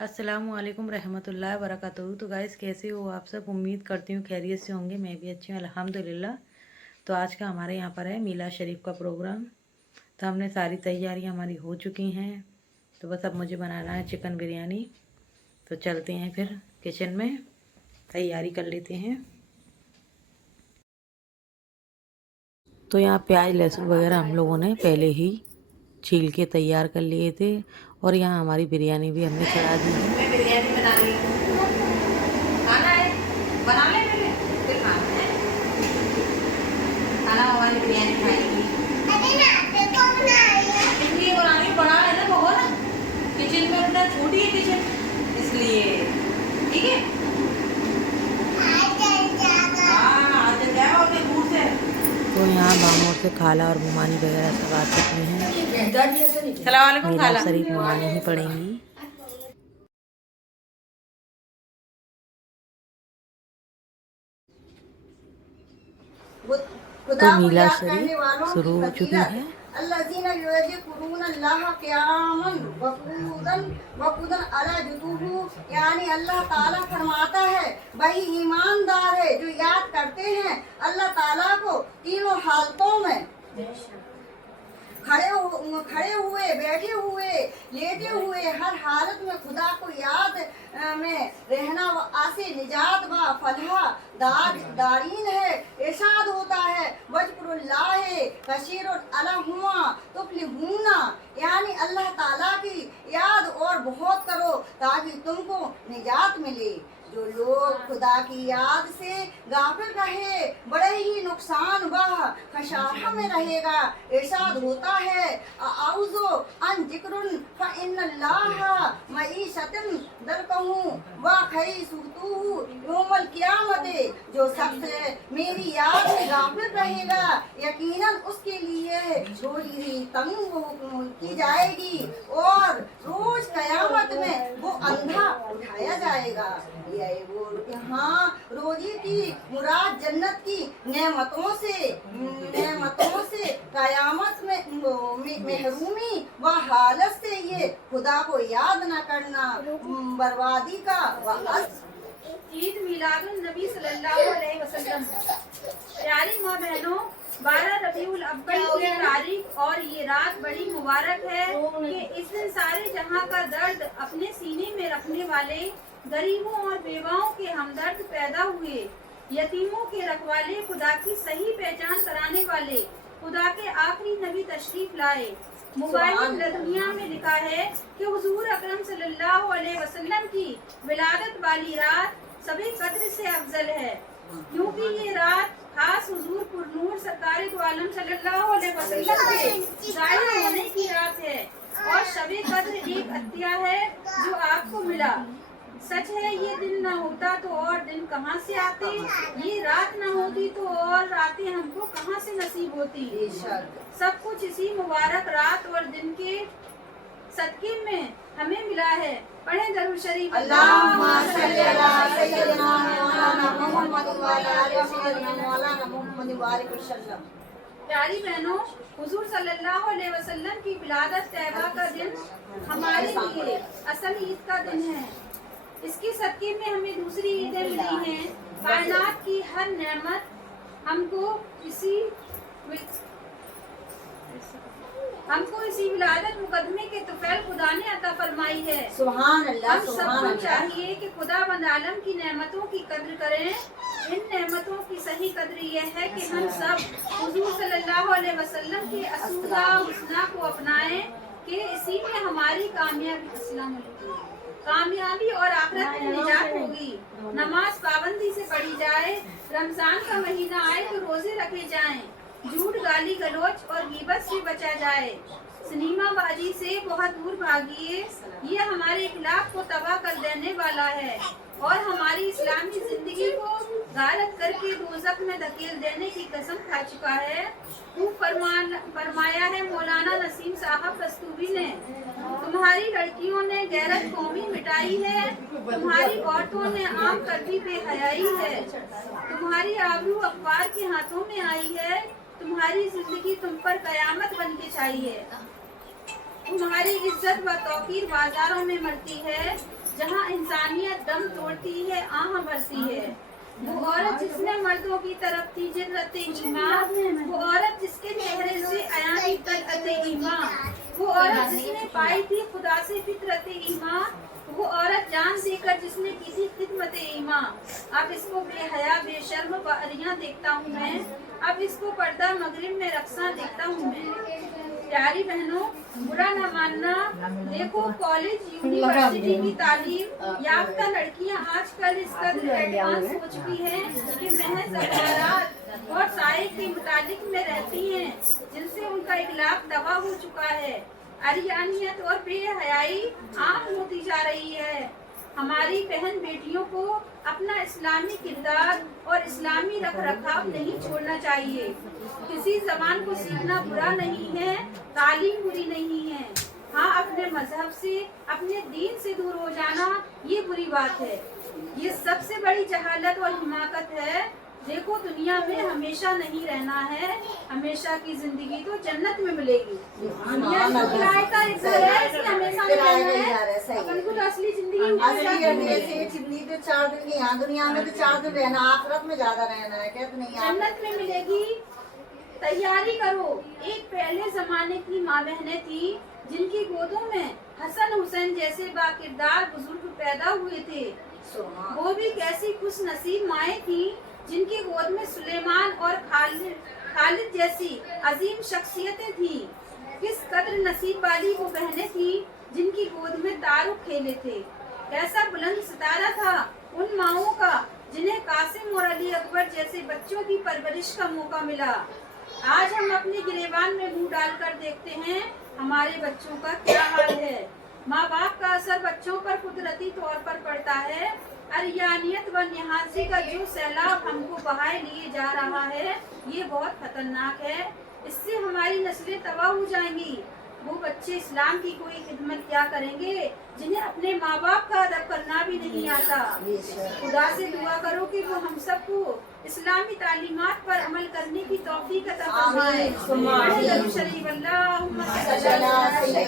अस्सलामुअलैकुम रहमतुल्लाहि व बरकातहू। तो गाइस, कैसे हो आप सब? उम्मीद करती हूँ खैरियत से होंगे। मैं भी अच्छी हूँ अल्हम्दुलिल्लाह। तो आज का हमारे यहाँ पर है मीलाद शरीफ का प्रोग्राम। तो हमने सारी तैयारियाँ हमारी हो चुकी हैं। तो बस अब मुझे बनाना है चिकन बिरयानी। तो चलते हैं फिर किचन में, तैयारी कर लेते हैं। तो यहाँ प्याज लहसुन वगैरह हम लोगों ने पहले ही छील के तैयार कर लिए थे। और यहाँ हमारी बिरयानी भी हमने चढ़ा दी है। मैं बिरयानी बना रही हूँ। खाना है, बना ले पहले, फिर खाना है। खाना हमारी बिरयानी खाएगी। इसलिए बना रही हूँ, बड़ा है ना बहुत, किचन में उतना छोटी है किचन, इसलिए ठीक है। हाँ, आज जाएगा अपने दूर से। तो यहाँ बामोर से खाला और मुमानी वगैरह सब आ चुके हैं। सलाम वालेकुम मीलाद खाला। शरीफ में मानी ही पड़ेंगी। तो खुदा को मीलाद याद करने शरीफ वालों शुरू की हो चुकी फजीलत। है। अल्लज़ीना युज़्किरून अल्लाह क़ियामन व क़ुऊदन अला जुनूबहु, यानी अल्लाह ताला फरमाता है वही ईमानदार है जो याद करते हैं अल्लाह ताला को तीनों हालतों में, खड़े हुए, बैठे हुए, लेटे हुए, हर हालत में खुदा को याद में रहना आसे निजात व फलाह दारीन है। इरशाद होता है वज़्कुरुल्लाह कसीरन लअल्लकुम तुफ्लिहून, यानी अल्लाह ताला की याद और बहुत करो ताकि तुमको निजात मिले। जो लोग खुदा की याद से गाफिल रहे बड़े ही नुकसान व खसारा में रहेगा। इरशाद होता है आउज़ु अन जिक्रुन फ़इन्नल्लाह मईशतन दरकहु व खैसुतुहु यौमल क़ियामत, जो शख्स मेरी याद में गाफिल रहेगा यकीनन उसके लिए रोजी तंग की जाएगी और रोज कयामत में वो अंधा उठाया जाएगा। वो यहाँ रोजी की मुराद जन्नत की नेमतों से कयामत में महरूमी व हालत से ये खुदा को याद न करना बर्बादी का ईद मिलादुन नबी सल्लल्लाहु अलैहि वसल्लम। प्यारी माँ बहनों, 12 रबीउल अव्वल की तारीख और ये रात बड़ी मुबारक है कि इस दिन सारे जहां का दर्द अपने सीने में रखने वाले गरीबों और बेवाओं के हमदर्द पैदा हुए, यतीमों के रखवाले, खुदा की सही पहचान कराने वाले खुदा के आखिरी नबी तशरीफ लाए। मुबारक दुनिया में लिखा है कि हुजूर अकरम सल्लल्लाहु अलैहि वसल्लम की विलादत वाली रात सभी कद्र से अफजल है, क्योंकि ये रात खास हुजूर पुरनूर सरकार दो आलम सल्लल्लाहु अलैहि वसल्लम के जाहिर होने की रात है। और शबे कद्र एक अतिया है जो आपको मिला। सच है, ये दिन न होता तो और दिन कहाँ से आते, ये रात न होती तो और रातें हमको कहाँ से नसीब होती। सब कुछ इसी मुबारक रात और दिन के सदके में हमें मिला है। पढ़ें दरूद शरीफ। अल्लाहुम्मा सल्ली अला सय्यिदना मौलाना मुहम्मद व अला आलि सय्यिदना मौलाना मुहम्मद व आलिहि वसल्लम। प्यारी बहनों, हुजूर सल्लल्लाहु अलैहि वसल्लम की विलादत तैयबा का दिन हमारे लिए असल ईद का दिन है। इसके सदके में हमें दूसरी ईदें मिली हैं। कायनात की हर नेमत हमको इसी विलादत मुकदमे के तुफैल खुदा ने अता फरमाई है। सुभान अल्लाह। हम सबको चाहिए कि खुदा बंद आलम की नेमतों की कद्र करें। इन नेमतों की सही कद्र यह है कि हम सब हुजूर सल्लल्लाहु अलैहि वसल्लम के असूला हुस्ना को अपनाएं कि इसी में हमारी कामयाबी और आखिरत में निजात होगी। नमाज पाबंदी से पढ़ी जाए, रमजान का महीना आए तो रोजे रखे जाएं, झूठ गाली गलोच और गीबत से बचा जाए, सिनेमाबाजी से बहुत दूर भागिए, ये हमारे इखलाक को तबाह कर देने वाला है और हमारी इस्लामी जिंदगी को गारत करके दोज़ख में धकेल देने की कसम खा चुका है। खूब फरमाया है मौलाना नसीम साहब कस्तूरी ने, तुम्हारी लड़कियों ने गैरत कौमी मिटाई है, तुम्हारी औरतों ने आम कर दी बेहयाई है, तुम्हारी आबरू अखबार के हाथों में आई है, तुम्हारी जिंदगी तुम पर कयामत बन के छाई है, तुम्हारी इज्जत व तौकीर बाजारों में मरती है, औरत दम तोड़ती है आह भरती है। वो औरत जिसने मर्दों की तरफ थी जिर्रते ईमान, वो औरत जिसके चेहरे से आयानी तलअते ईमान, वो औरत जिसने पाई थी खुदा से फितरते ईमान, वो औरत जान देकर जिसने की थी खिदमते ईमान। अब इसको बेहया बेशर्म बारियां देखता हूँ मैं, अब इसको पर्दा मगरिब में रक्सा देखता हूँ मैं। प्यारी बहनों, बुरा न मानना, देखो कॉलेज यूनिवर्सिटी की तालीम याफ्ता लड़कियां आजकल इस कदर एडवांस हो चुकी हैं कि महज अखबारात और साये के मुतालिक में रहती हैं, जिनसे उनका इखलाक तबाह हो चुका है। अरियानियत और बेहयाई आम होती जा रही है। हमारी बहन बेटियों को अपना इस्लामी किरदार और इस्लामी रख रखाव नहीं छोड़ना चाहिए। किसी जबान को सीखना बुरा नहीं है, तालीम बुरी नहीं है। हाँ, अपने मजहब से, अपने दीन से दूर हो जाना ये बुरी बात है। ये सबसे बड़ी जहालत और हिमाकत है। देखो, दुनिया में हमेशा नहीं रहना है, हमेशा की जिंदगी तो जन्नत में मिलेगी। दुनिया तो किराए का एक घर है, इसलिए हमेशा नहीं रहना है। अपन को तो असली जिंदगी जिंदगी तो 4 दिन की यहाँ दुनिया में तो 4 दिन रहना, आखिरत में ज्यादा रहना है। कहते नहीं जन्नत में मिलेगी। तैयारी करो। एक पहले जमाने की माँ बहनें थी जिनकी गोदों में हसन हुसैन जैसे बाकिरदार बुजुर्ग पैदा हुए थे। वो भी कैसी खुश नसीब माएँ थी जिनकी गोद में सुलेमान और खालिद जैसी अजीम शख्सियतें थी। किस कदर नसीब वाली वो बहनें थी जिनकी गोद में तारुक खेले थे। कैसा बुलंद सितारा था उन माओं का जिन्हें कासिम और अली अकबर जैसे बच्चों की परवरिश का मौका मिला। आज हम अपने गिरेबान में मुंह डालकर देखते हैं हमारे बच्चों का क्या हाल है। माँ बाप का असर बच्चों पर कुदरती तौर पर पड़ता है। अरियानियत व निहाजी का जो सैलाब हमको बहाए लिए जा रहा है, ये बहुत खतरनाक है। इससे हमारी नस्लें तबाह हो जाएंगी। वो बच्चे इस्लाम की कोई खिदमत क्या करेंगे जिन्हें अपने माँ बाप का अदब करना भी नहीं आता। खुदा से दुआ करो कि वो हम सबको इस्लामी तालीमात पर अमल करने की तौफीक अता फरमाए। दरूद शरीफ अल्लाहुम्मा सल्ली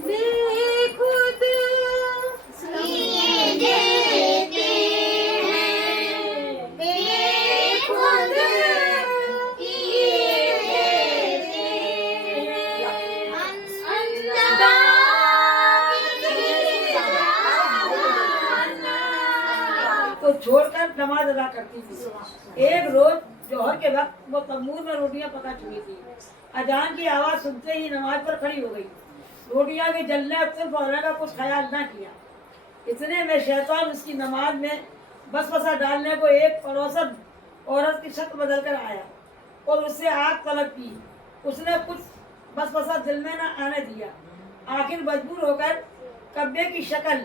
बेखुद ये देते हैं, बेखुद ये देते हैं, तो छोड़कर नमाज अदा करती थी। एक रोज जोहर के वक्त वो तंबूर में रोटियां पका चुकी थी। अजान की आवाज सुनते ही नमाज पर खड़ी हो गई। रोटियां के जलने सिर्फ औरत का कुछ ख्याल न किया। इतने में शैतान उसकी नमाज में बसबसा डालने को एक पड़ोसन औरत की शक्ल बदल कर आया और उससे आग तलब की। उसने कुछ बसबसा दिल में न आने दिया। आखिर मजबूर होकर कब्बे की शक्ल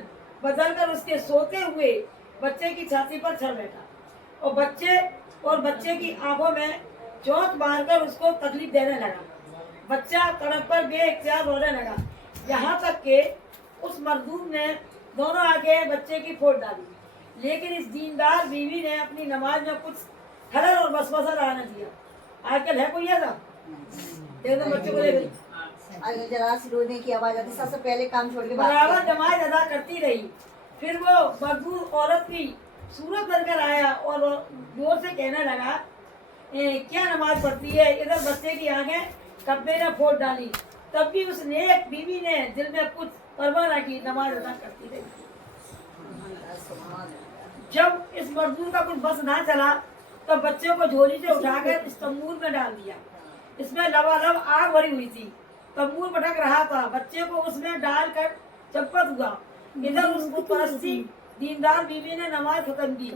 बदलकर उसके सोते हुए बच्चे की छाती पर चढ़ बैठा और बच्चे की आंखों में चोट मारकर उसको तकलीफ देने लगा। बच्चा तड़प पर बेइख्तियार रोने लगा। यहाँ तक कि उस मजदूर ने दोनों आंखें बच्चे की फोड़ डाली। लेकिन इस दीनदार बीवी ने अपनी नमाज में कुछ खलल और बसबसा आने दिया। आजकल है कोई ऐसा? देखो बच्चे को ले गई, जरा सी रोने की आवाज आती, सबसे पहले काम छोड़ के बराबर नमाज अदा करती रही। फिर वो मजदूर औरत की सूरत बनकर आया और जोर से कहने लगा, क्या नमाज पढ़ती है? इधर बच्चे की आंखें कब्बे ने फोड़ डाली। तब भी उस नेक बीवी ने दिल में कुछ परवाह न की, नमाज अदा करती रही। जब इस मजदूर का कुछ बस ना चला तब बच्चे को झोली से उठाकर इस तंबूर में डाल दिया। इसमें लबालब आग भरी हुई थी। तंबूर भटक रहा था। बच्चे को उसमें डालकर चपत हुआ। इधर उसको परस्ती दीनदार बीवी ने नमाज खत्म की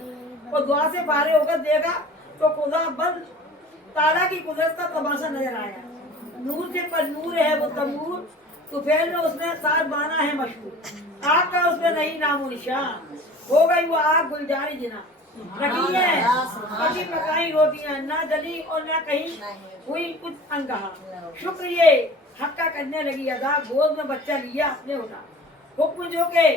और दुआ से फारे होकर देखा तो खुदा बंद ताला की कुदरत का तमाशा नजर आया। नूर से पर नूर है वो तंबूर, तुफैल में उसने साथ बाना है मशहूर। आग का उसमें नहीं नामो निशान। हो गई वो आग गुलजारी जिना। रखी है कभी पकाई रोटियां, ना जली और ना कहीं हुई कुछ अंगहा। शुक्र ये हक्का करने लगी अदा, गोद में बच्चा लिया अपने उठा। हुक्म जो के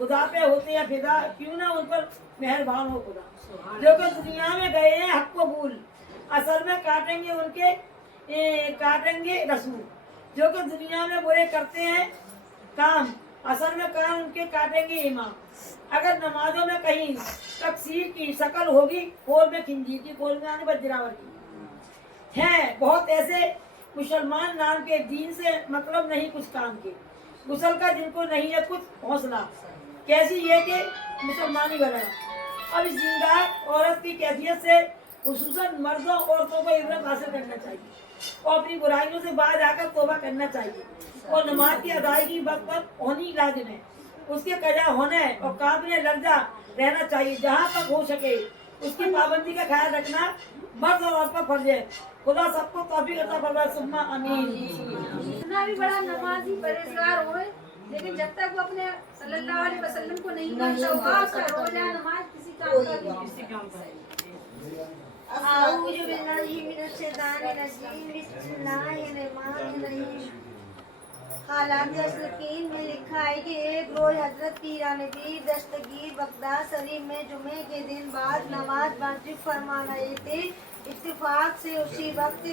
खुदा पे होते हैं फिदा, क्यों ना उन पर मेहरबान हो खुदा। जो कि दुनिया में गए हैं हक को भूल, असल में काटेंगे रसूल। जो कि दुनिया में बुरे करते हैं काम, असल में काम उनके काटेंगे इमाम। अगर नमाजों में कहीं तकसीर की शक्ल होगी, कोल में खिंजीर की, कोल में बजरावर की। हैं बहुत ऐसे मुसलमान नाम के, दीन से मतलब नहीं कुछ काम के, गुसल का जिनको नहीं है कुछ हौसला, कैसी ये कि मुसलमानी बना। अब इस जिंदा औरत की कैफियत से खुसूसन मर्दों औरतों को इबरत हासिल करना चाहिए और अपनी बुराइयों से बाहर आकर तौबा करना चाहिए। और नमाज की अदायगी वक्त पर होनी लाजिम है, उसके कजा होने और काबिल लर्जा रहना चाहिए। जहाँ तक हो सके उसकी पाबंदी का ख्याल रखना मर्द और औरत पर फर्ज है। खुदा सबको तौफीक अता फरमाए, सुम्मा आमीन। कितना भी बड़ा नमाजी परहेजगार होए, लेकिन जब तक वो अपने सल्लल्लाहु अलैहि वसल्लम को नहीं मानता होगा, उसका रोजा नमाज किसी काम का नहीं। आऊज़ु बिल्लाहि मिनश शैतानिर रजीम, बिस्मिल्लाहिर्रहमानिर्रहीम। हालात यकीन में लिखा है कि एक रोज हजरत पीरानबी दस्तगीर बगदाद शरीफ में जुमे के दिन बाद नमाज वाजिब फरमा रहे थे। इत्तेफाक से उसी वक्त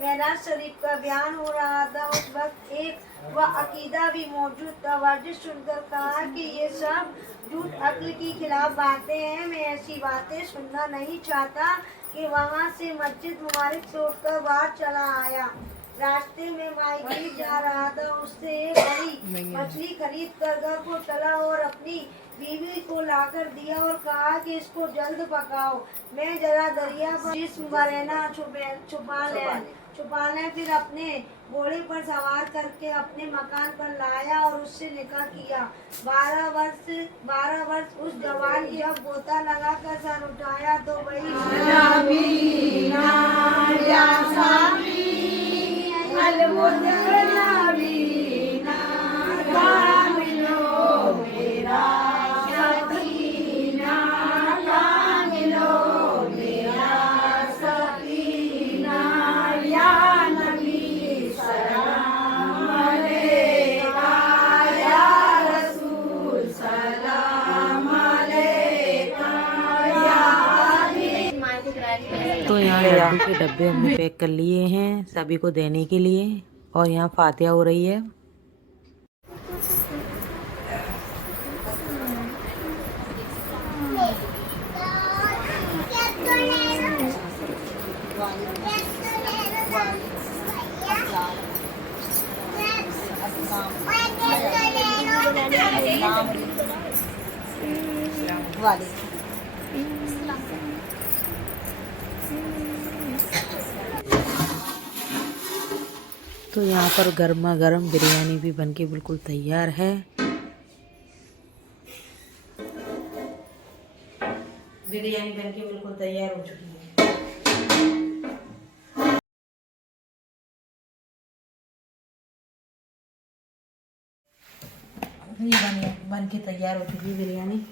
मेराज शरीफ का बयान हो रहा था। उस वक्त एक व अकीदा भी मौजूद था। वर्जिश सुनकर कहा कि ये सब झूठ अक्ल की खिलाफ बातें हैं, मैं ऐसी बातें सुनना नहीं चाहता। कि वहाँ से मस्जिद मुबारक से उठकर बाहर चला आया। रास्ते में माईगीर जा रहा था, उससे एक बड़ी मछली खरीद कर घर को चला और अपनी बीवी को लाकर दिया और कहा कि इसको जल्द पकाओ, मैं जरा दरिया पर जिस्म बरेना छुपा ले। फिर अपने घोड़े पर सवार करके अपने मकान पर लाया और उससे निकाह किया। 12 वर्ष उस जवान की जब गोता लगाकर सर उठाया तो वही तो यहाँ लड्डू के डब्बे हमने पैक कर लिए हैं सभी को देने के लिए, और यहाँ फातिहा हो रही है। तो यहाँ पर गर्मा गर्म बिरयानी भी बनके बिल्कुल तैयार है। बिरयानी बनके बिल्कुल तैयार हो चुकी है। ये बन के तैयार हो चुकी है बिरयानी।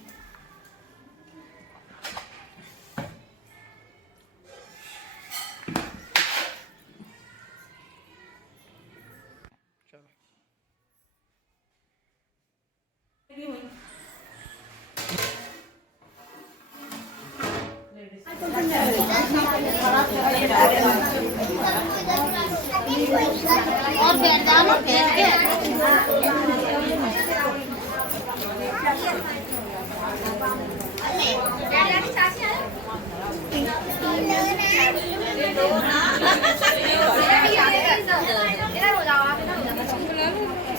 और बैठ जाओ बैठ के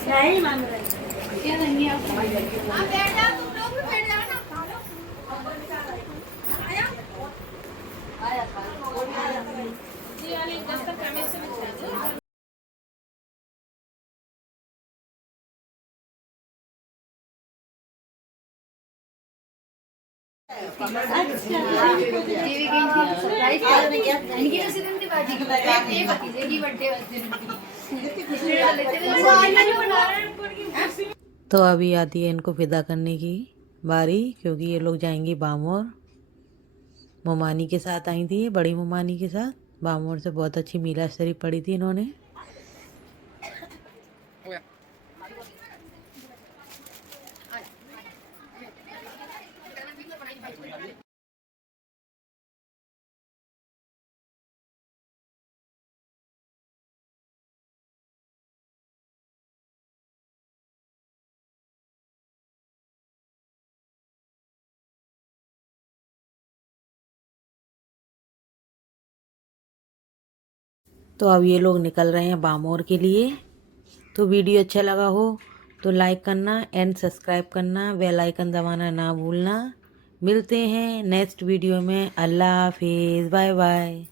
नहीं मांग रहे क्या नहीं आप बैठ जाओ, तुम लोग भी बैठ जाओ ना, खा लो। जी वाली 10 तक रमेश से बिछा दो। तो अभी आती है इनको फिदा करने की बारी, क्योंकि ये लोग जाएंगी बामोर। मोमानी के साथ आई थी, बड़ी मोमानी के साथ बामोर से बहुत अच्छी मीला शरीफ पढ़ी थी इन्होंने। तो अब ये लोग निकल रहे हैं बामोर के लिए। तो वीडियो अच्छा लगा हो तो लाइक करना एंड सब्सक्राइब करना, बेल आइकन दबाना ना भूलना। मिलते हैं नेक्स्ट वीडियो में। अल्लाह हाफिज़, बाय बाय।